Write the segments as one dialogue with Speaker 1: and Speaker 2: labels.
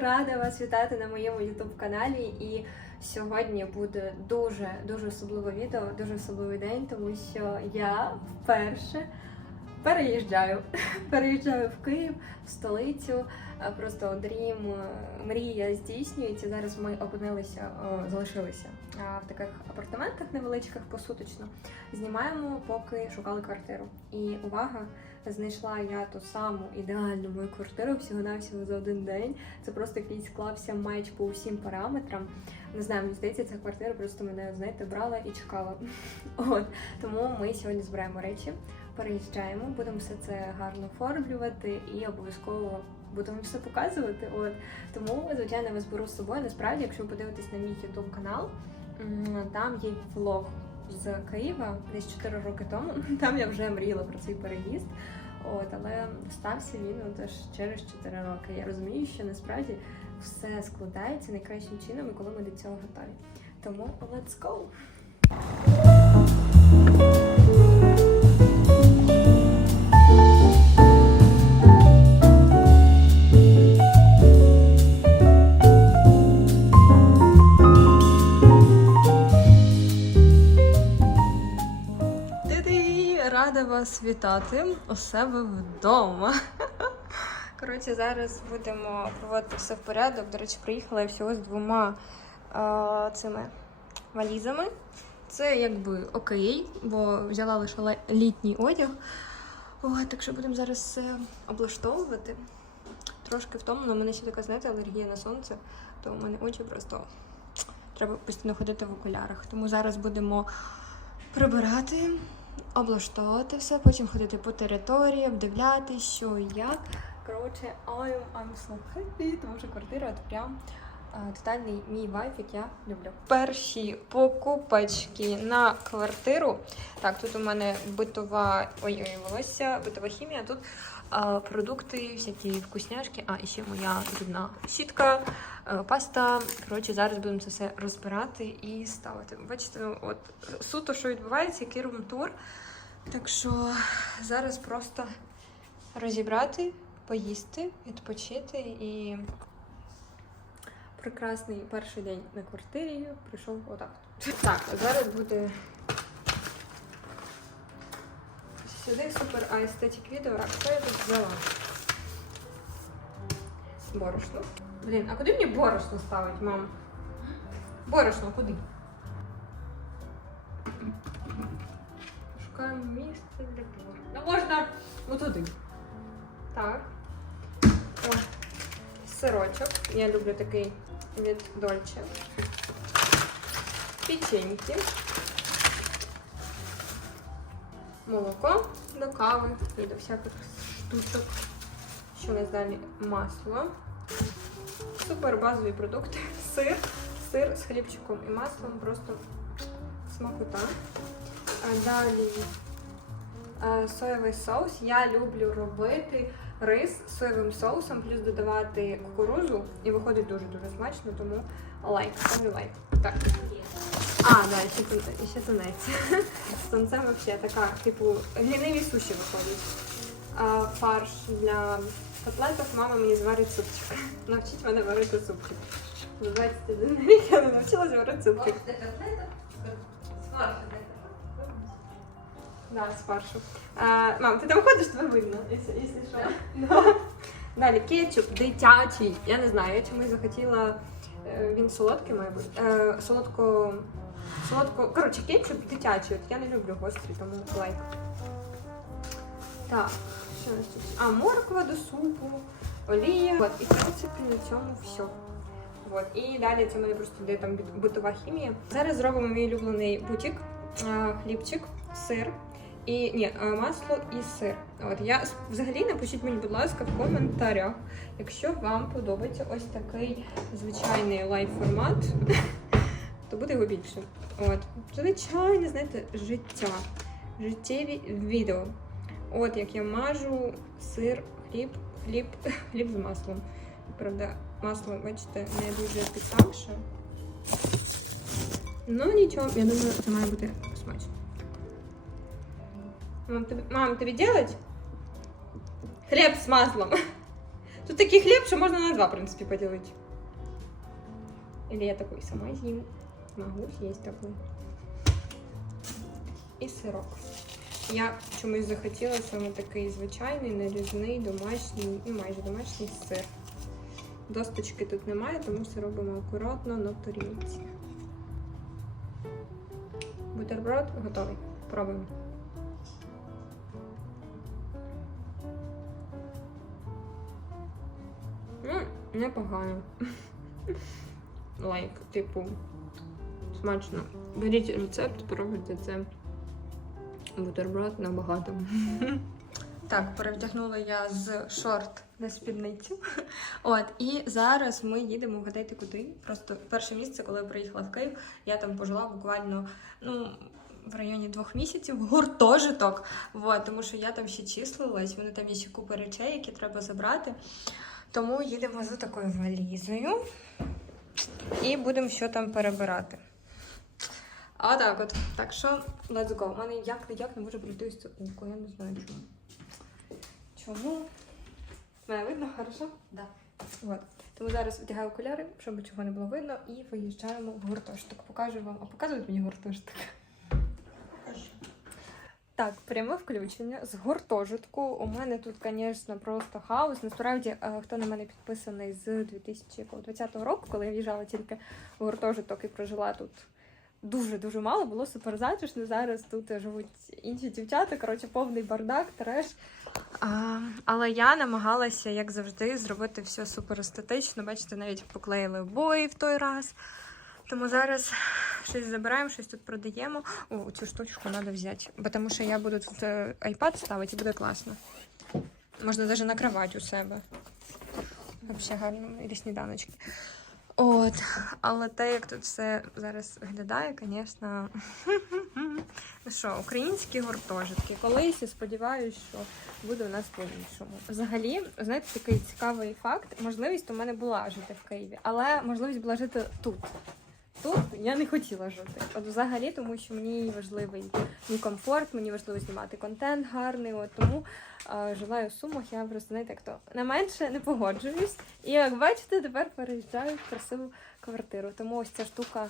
Speaker 1: Рада вас вітати на моєму youtube каналі. І сьогодні буде дуже дуже особливе відео, дуже особливий день, тому що я вперше переїжджаю. Переїжджаю в Київ, в столицю. Просто дрім, мрія здійснюється. Зараз ми опинилися, о, залишилися в таких апартаментах невеличких посуточно. Знімаємо, поки шукали квартиру. І увага! Знайшла я ту саму ідеальну мою квартиру всього-навсього за один день. Це просто якийсь склався матч по усім параметрам. Не знаю, мені здається, ця квартира просто мене, знаєте, брала і чекала. От тому ми сьогодні збираємо речі, переїжджаємо, будемо все це гарно оформлювати і обов'язково будемо все показувати. От тому, звичайно, вас беру з собою. Насправді, якщо ви подивитесь на мій youtube канал, там є влог з Києва десь 4 роки тому. Там я вже мріяла про цей переїзд. От, але стався він теж через 4 роки. Я розумію, що насправді все складається найкращим чином, і коли ми до цього готові. Тому let's go! Вас вітати у себе вдома. Коротше, зараз будемо проводити все в порядок. До речі, приїхала я всього з двома а, цими валізами. Це якби окей, бо взяла лише літній одяг. О, так що будемо зараз все облаштовувати. Трошки втомлено, у мене ще така, знаєте, алергія на сонце, то у мене очі просто треба постійно ходити в окулярах. Тому зараз будемо прибирати, облаштовувати все, потім ходити по території, обдивляти, що і як. Коротше, I'm, I'm so happy, тому що квартира от прям а, тотальний мій вайб, як я люблю. Перші покупочки на квартиру. Так, тут у мене битова ой, ой, волосся, битова хімія. Тут а, продукти, всякі вкусняшки, а і ще моя зубна щітка, е, паста. Коротше, зараз будемо це все розбирати і ставити. Бачите, ну, от суто, що відбувається, який рум-тур. Так що зараз просто розібрати, поїсти, відпочити і прекрасний перший день на квартирі прийшов отак. Так, зараз буде сюди супер аестетик відео. А що я тут взяла? Борошно. Блін, а куди мені борошно ставить, мам? Борошно куди? Шукаємо місце для борошна. Ну можна отуди. Так. О, сирочок. Я люблю такий від Дольче. Печеньки. Молоко до кави і до всяких штучок. Що у нас далі? Масло. Супер базові продукти. Сир. Сир з хлібчиком і маслом. Просто смакота. Далі е, соєвий соус. Я люблю робити рис з соєвим соусом, плюс додавати кукурузу. І виходить дуже-дуже смачно, тому лайк, ставлю лайк. Так. А, да, тун- ще тунець. З тунцем взагалі така, типу, ліниві суші виходять. Фарш для котлеток мама мені зварить супчик. Навчить мене варити супчик. За 21 рік я не навчилась варити супчик. З фаршу. А, мам, ти там ходиш, тебе видно, якщо, що. Да. Далі кетчуп дитячий. Я не знаю, я чомусь захотіла. е, Він солодкий, має бути. Е, солодко. Солодко. Коротше, кетчуп дитячий. От я не люблю гострий, тому лайк. Так, що у нас тут? А, морква до супу, олія. От, і в принципі на цьому все. От. І далі це в мене просто йде там битова хімія. Зараз зробимо мій улюблений бутік, а, хлібчик, сир. І ні, масло і сир. От я взагалі напишіть мені, будь ласка, в коментарях, якщо вам подобається ось такий звичайний лайв формат, то буде його більше. От, звичайне, знаєте, життя, життєві відео. От як я мажу сир, хліб, хліб, хліб з маслом. Правда, масло, бачите, не дуже підсавше. Ну нічого, я думаю, це має бути смачно. Мам, тобі, делать? Хліб з маслом. Тут такий хліб, що можна на два, в принципі, поділити. Или я такой сама з'їм. Могу съесть такой. І сирок. Я чомусь захотіла саме такий звичайний, нарізний, домашній, ну майже домашній сир. Досточки тут немає, тому все робимо акуратно на тарілці. Бутерброд готовий. Пробуємо. Непогано. Лайк, типу, смачно. Беріть рецепт, пробуйте це. Бутерброд набагато. Так, перевдягнула я з шорт на спідницю. От, і зараз ми їдемо вгадайте куди. Просто перше місце, коли я приїхала в Київ, я там пожила буквально ну, в районі двох місяців. Гуртожиток. От, тому що я там ще числилась, в мене там є ще купа речей, які треба забрати. Тому їдемо з такою валізою і будемо що там перебирати. А так от. Так що, let's go. У мене як не як не може пройти ось це око, я не знаю чому. Чому? Мене видно, хорошо?
Speaker 2: Да.
Speaker 1: От. Тому зараз вдягаю окуляри, щоб чого не було видно, і виїжджаємо в гуртожиток. Покажу вам. А показують мені гуртожиток? Так, пряме включення з гуртожитку. У мене тут, звісно, просто хаос. Насправді, е, хто на мене підписаний з 2020 року, коли я в'їжджала тільки в гуртожиток і прожила тут дуже-дуже мало, було супер затишно. Зараз тут живуть інші дівчата. Коротше, повний бардак, треш. А, але я намагалася, як завжди, зробити все супер естетично. Бачите, навіть поклеїли обої в той раз. Тому зараз щось забираємо, щось тут продаємо. О, цю штучку треба взяти. Бо тому що я буду тут е, iPad ставити і буде класно. Можна навіть на кровать у себе. Взагалі гарно, і сніданочки. От, але те, як тут все зараз виглядає, звісно. Ну що, українські гуртожитки. Колись я сподіваюся, що буде у нас по-іншому. Взагалі, знаєте, такий цікавий факт. Можливість у мене була жити в Києві, але можливість була жити тут. Тут я не хотіла жити. От взагалі, тому що мені важливий мій комфорт, мені важливо знімати контент гарний. От тому е, жила в сумах, я просто знаєте, то на менше не погоджуюсь. І як бачите, тепер переїжджаю в красиву квартиру. Тому ось ця штука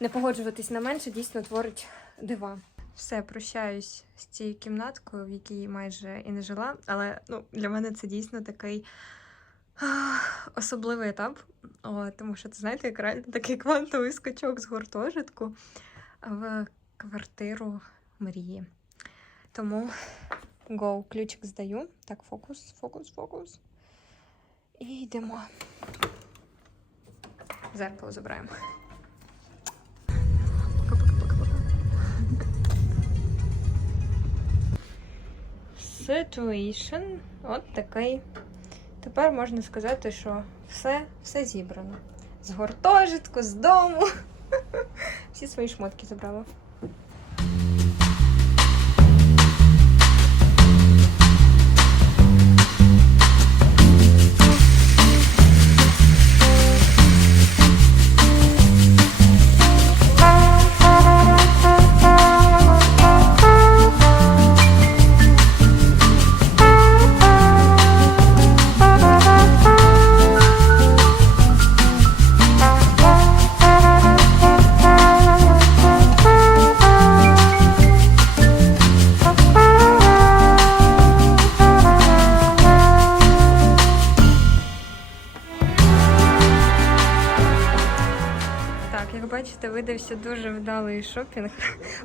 Speaker 1: не погоджуватись на менше дійсно творить дива. Все, прощаюсь з цією кімнаткою, в якій майже і не жила, але ну, для мене це дійсно такий особливий етап. О, тому що це знаєте, як реально такий квантовий скачок з гуртожитку в квартиру мрії. Тому go, ключик здаю. Так, фокус, фокус, фокус. І йдемо. Зеркало забираємо. Situation. От такий. Тепер можна сказати, що все, все зібрано. З гуртожитку, з дому. Всі свої шмотки забрала. Шопінг.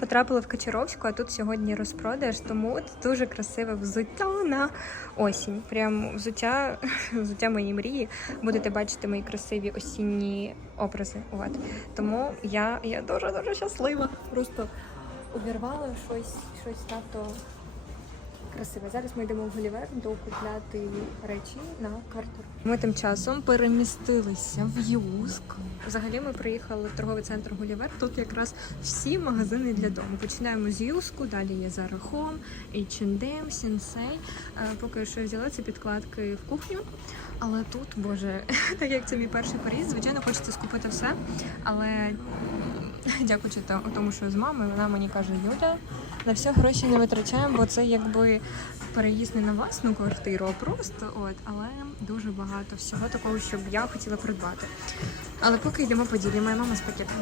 Speaker 1: Потрапила в Качаровську, а тут сьогодні розпродаж, тому дуже красиве взуття на осінь. Прям взуття, взуття моєї мрії. Будете бачити мої красиві осінні образи. От. Тому я, я дуже дуже щаслива. Просто увірвала щось, щось тато красиве. Зараз ми йдемо в Гулівер докупляти речі на квартиру. Ми тим часом перемістилися в Юск. Взагалі ми приїхали в торговий центр Гулівер. Тут якраз всі магазини для дому. Починаємо з Юску, далі є Zara Home, H&M, Sensei. Е, Поки що я взяла ці підкладки в кухню. Але тут, боже, так як це мій перший переїзд, звичайно, хочеться скупити все. Але дякуючи то- тому, що з мамою, вона мені каже, Юля, на все гроші не витрачаємо, бо це якби переїзд не на власну квартиру, а просто от, але дуже багато всього такого, щоб я хотіла придбати. Але поки йдемо по моя мама з пакетом.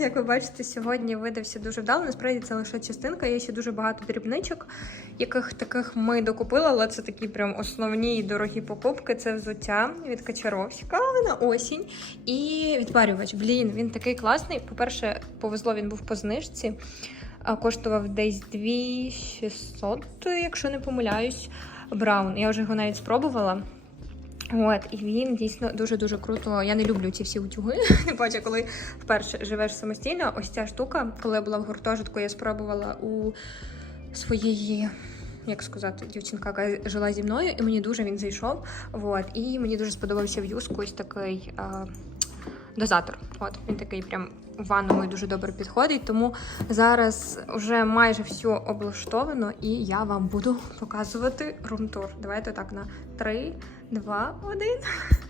Speaker 1: Як ви бачите, сьогодні видався дуже вдало. Насправді це лише частинка. Є ще дуже багато дрібничок, яких таких ми докупили, але це такі прям основні і дорогі покупки. Це взуття від Качаровська на осінь. І відпарювач. Блін, він такий класний. По-перше, повезло, він був по знижці. Коштував десь 2600, якщо не помиляюсь. Браун. Я вже його навіть спробувала. От, і він дійсно дуже-дуже круто. Я не люблю ці всі утюги. Не бачу, коли вперше живеш самостійно. Ось ця штука, коли я була в гуртожитку, я спробувала у своєї. Як сказати, дівчинка, яка жила зі мною, і мені дуже він зайшов. От, і мені дуже сподобався в юску ось такий а, дозатор. От він такий прям ванному і дуже добре підходить. Тому зараз вже майже все облаштовано, і я вам буду показувати румтур. Давайте так на 3, 2, 1.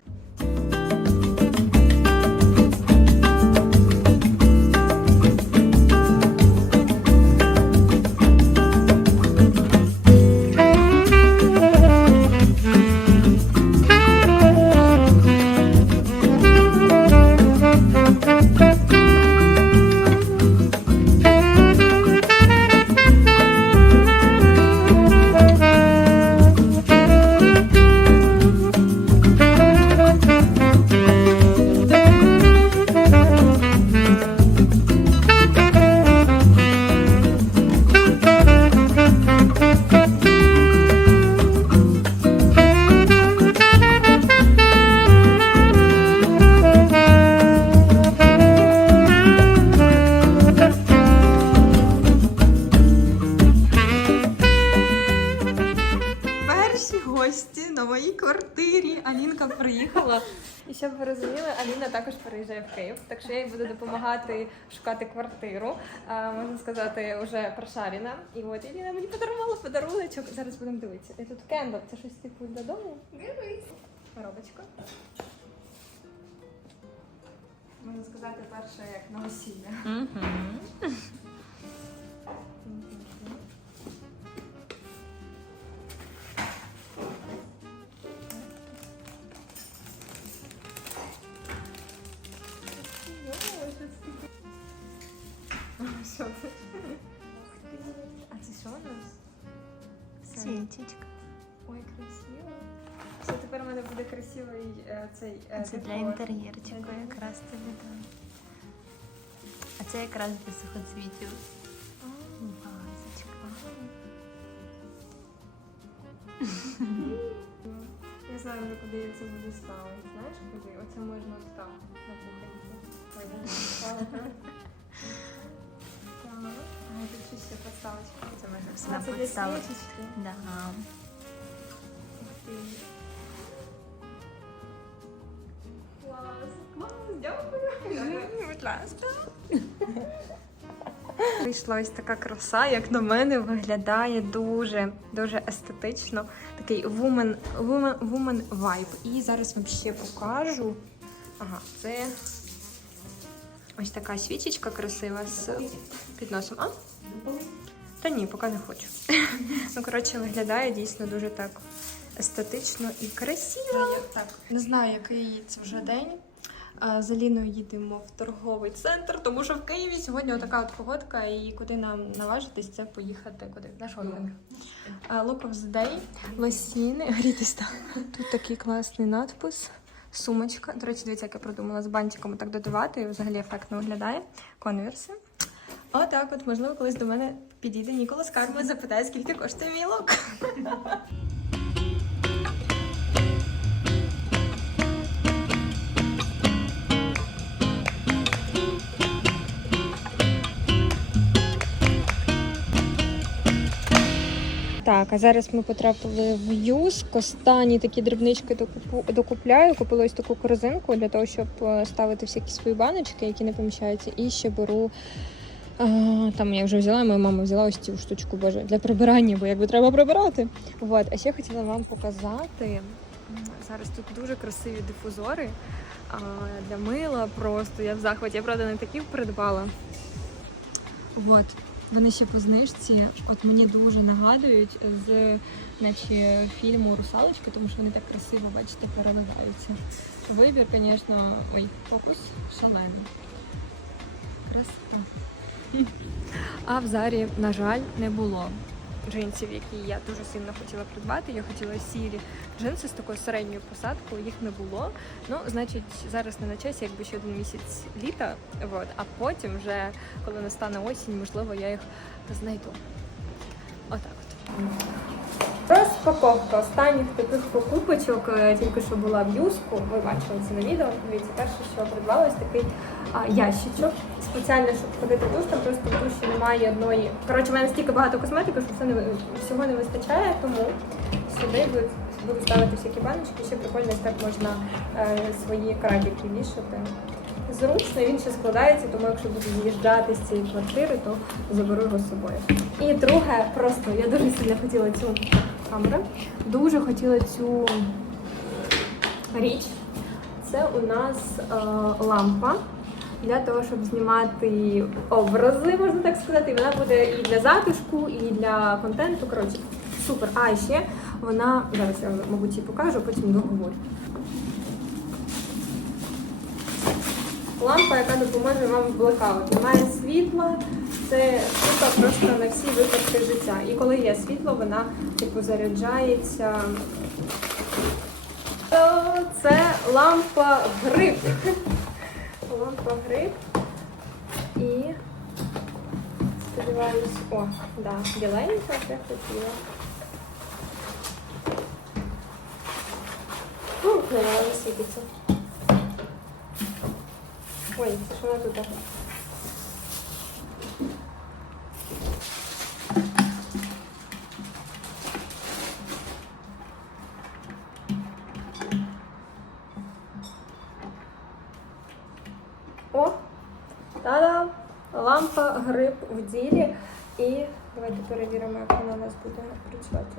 Speaker 1: Приїхала. І щоб ви розуміли, Аліна також переїжджає в Київ, так що я їй буду допомагати шукати квартиру. А, можна сказати, вже прошарена. І от Аліна мені подарувала подаруночок. Зараз будемо дивитися. І тут кендл, це щось типу додому. Дивись. Коробочка. Можна сказати, перше як на весілля. Що це? А це що у нас? Це- Ой, красиво. Все, тепер у мене буде красивий е, цей. е,
Speaker 2: Це для
Speaker 1: декор.
Speaker 2: інтер'єрчику
Speaker 1: Для
Speaker 2: якраз тобі так. А це якраз для сухоцвітів. Вазочка.
Speaker 1: Я знаю вже, куди я це буду ставити. Знаєш, куди? Оце можна от там, на кухоньку. Ой, я не поставила. Ще подставочка.
Speaker 2: Це можна все на. Да.
Speaker 1: Клас, клас, дякую. Будь ласка. Вийшла ось така краса, як на мене, виглядає дуже дуже естетично. Такий woman, woman, woman vibe. І зараз вам ще покажу. Ага, це ось така свічечка красива з підносом. А? Та ні, поки не хочу. ну, коротше, виглядає дійсно дуже так естетично і красиво. Так, не знаю, який це вже день. З Аліною їдемо в торговий центр, тому що в Києві сьогодні така от погодка, і куди нам наважитись, це поїхати куди? На шопінг. Look of the day, лосіни, грітись там. Тут такий класний надпис. Сумочка. До речі, дивіться, як я продумала з бантиком так додавати, і взагалі ефектно виглядає. Конверси. Отак, от можливо, колись до мене підійде Ніколас Карма, і запитає, скільки коштує мій лук. Так, а зараз ми потрапили в юз. Костані такі дрібнички докупу, докупляю. Купила ось таку корзинку для того, щоб е, ставити всякі свої баночки, які не поміщаються, і ще беру там я вже взяла, моя мама взяла ось цю штучку боже, для прибирання, бо якби треба прибирати. Вот. А ще хотіла вам показати. Зараз тут дуже красиві дифузори для мила просто. Я в захваті. Я правда не такі придбала. От. Вони ще по знижці. От мені дуже нагадують з наче фільму Русалочки, тому що вони так красиво, бачите, переливаються. Вибір, звісно, ой, фокус шалений. Красота. А в зарі, на жаль, не було джинсів, які я дуже сильно хотіла придбати. Я хотіла сірі джинси з такою середньою посадкою, їх не було. Ну, значить, зараз не на часі, якби ще один місяць літа. От, а потім, вже коли настане осінь, можливо, я їх знайду. Отак от. Розпаковка останніх таких покупочок, е, тільки що була в юску. Ви бачили це на відео. Дивіться, перше, що придбала ось такий ящичок. Спеціально, щоб ходити в душ, там просто в душі немає одної. Коротше, в мене стільки багато косметики, що все не всього не вистачає, тому сюди буду, буду ставити всякі баночки. Ще прикольно, так можна е, свої крабики вішати. Зручно, він ще складається, тому якщо буду з'їжджати з цієї квартири, то заберу його з собою. І друге, просто я дуже сильно хотіла цю камеру, дуже хотіла цю річ. Це у нас е, лампа для того, щоб знімати образи, можна так сказати. І вона буде і для затишку, і для контенту. Коротше, супер. А ще вона зараз я мабуть, її покажу, потім договорю. Лампа, яка допоможе вам в блекаут. Немає світла, це штука просто на всі випадки життя. І коли є світло, вона типу заряджається. Це лампа гриб. Лампа гриб. І сподіваюсь, о, да, біленька, як я хотіла. Фу, не треба світиться. Ой, це що вона тут? Працювати.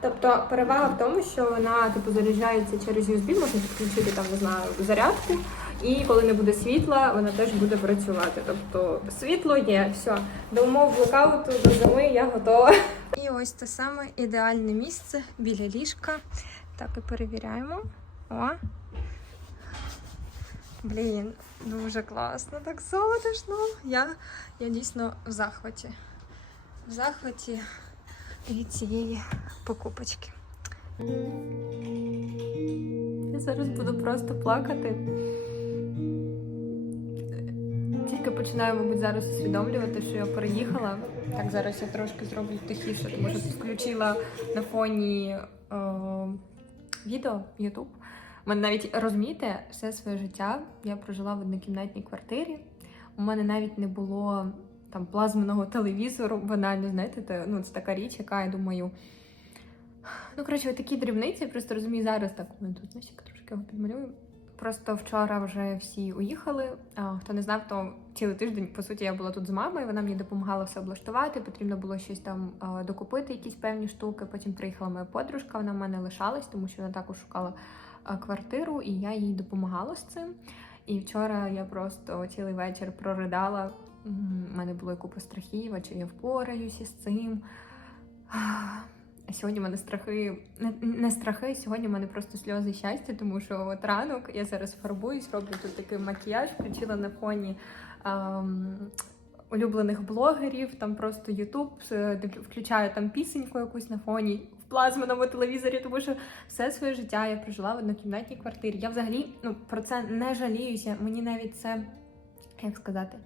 Speaker 1: Тобто перевага в тому, що вона типу заряджається через USB, можна підключити там, не знаю, зарядку, і коли не буде світла, вона теж буде працювати. Тобто світло є, все. До умов блокауту, до зими я готова. І ось те саме ідеальне місце біля ліжка. Так і перевіряємо. О. Блін, дуже класно, так солодишно. Я, я дійсно в захваті. В захваті від цієї покупочки. Я зараз буду просто плакати. Тільки починаю, мабуть, зараз усвідомлювати, що я переїхала. Так, зараз я трошки зроблю тихіше, тому що включила на фоні е, відео YouTube. Мене навіть розумієте, все своє життя я прожила в однокімнатній квартирі. У мене навіть не було там плазменного телевізору, банально, знаєте, це, ну, це така річ, яка, я думаю. Ну, коротше, такі дрібниці, я просто розумію зараз так. У мене тут носик трошки його підмалюю. Просто вчора вже всі уїхали. А, хто не знав, то цілий тиждень, по суті, я була тут з мамою. Вона мені допомагала все облаштувати. Потрібно було щось там докупити, якісь певні штуки. Потім приїхала моя подружка, вона в мене лишалась, тому що вона також шукала квартиру, і я їй допомагала з цим. І вчора я просто цілий вечір проридала. У мене було купа страхів, а чи я впораюся з цим. Сьогодні в мене страхи, не, страхи, сьогодні в мене просто сльози щастя, тому що от ранок я зараз фарбуюсь, роблю тут такий макіяж, включила на фоні ем, улюблених блогерів, там просто Ютуб, е, включаю там пісеньку якусь на фоні плазменому телевізорі, тому що все своє життя я прожила в однокімнатній квартирі. Я взагалі ну, про це не жаліюся. Мені навіть це, як сказати,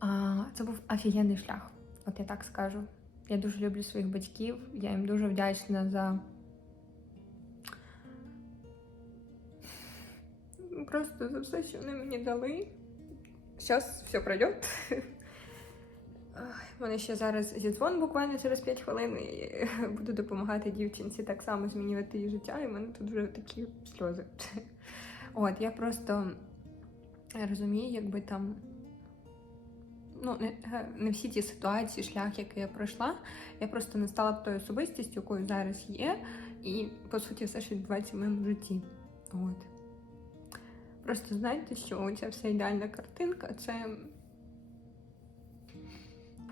Speaker 1: а, це був офігенний шлях. От я так скажу. Я дуже люблю своїх батьків, я їм дуже вдячна за. Просто за все, що вони мені дали. Зараз все пройде. У мене ще зараз зідзвон буквально через 5 хвилин і буду допомагати дівчинці так само змінювати її життя, і в мене тут вже такі сльози. От, я просто розумію, якби там. Ну, не, е, не всі ті ситуації, шлях, який я пройшла, я просто не стала б тою особистістю, якою зараз є, і по суті все, що відбувається в моєму житті. От. Просто знаєте, що ця вся ідеальна картинка це.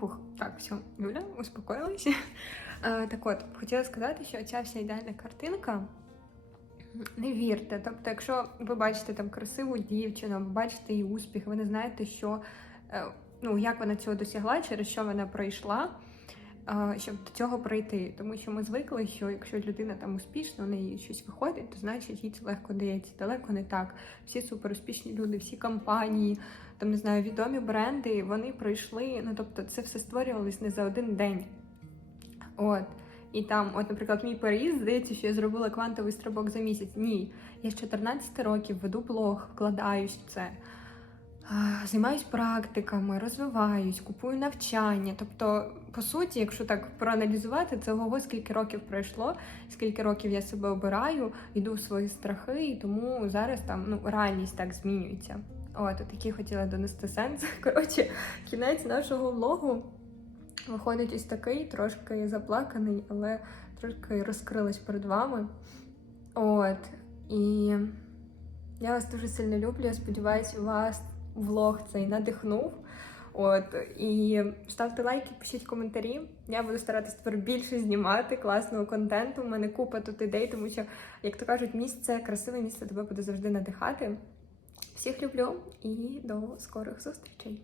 Speaker 1: Фух, так, все, Юля, успокоїлася. Так от, хотіла сказати, що ця вся ідеальна картинка. Не вірте. Тобто, якщо ви бачите там красиву дівчину, ви бачите її успіх, ви не знаєте, що е, ну як вона цього досягла, через що вона пройшла, щоб до цього пройти. Тому що ми звикли, що якщо людина там успішна, у неї щось виходить, то значить їй це легко дається. Далеко не так. Всі суперуспішні люди, всі компанії, там не знаю, відомі бренди, вони пройшли. Ну тобто, це все створювалось не за один день. От. І там, от, наприклад, мій переїзд, здається, що я зробила квантовий стрибок за місяць. Ні, я з 14 років веду блог, вкладаюсь в це, займаюсь практиками, розвиваюсь, купую навчання. Тобто, по суті, якщо так проаналізувати, це ого, скільки років пройшло, скільки років я себе обираю, йду в свої страхи, і тому зараз там ну, реальність так змінюється. От, такий хотіла донести сенс. Коротше, кінець нашого влогу. Виходить ось такий, трошки заплаканий, але трошки розкрилась перед вами. От. І я вас дуже сильно люблю. Я сподіваюся, вас влог цей надихнув. От. І ставте лайки, пишіть коментарі. Я буду старатися тепер більше знімати класного контенту. У мене купа тут ідей, тому що, як то кажуть, місце, красиве місце тебе буде завжди надихати. Всіх люблю і до скорих зустрічей!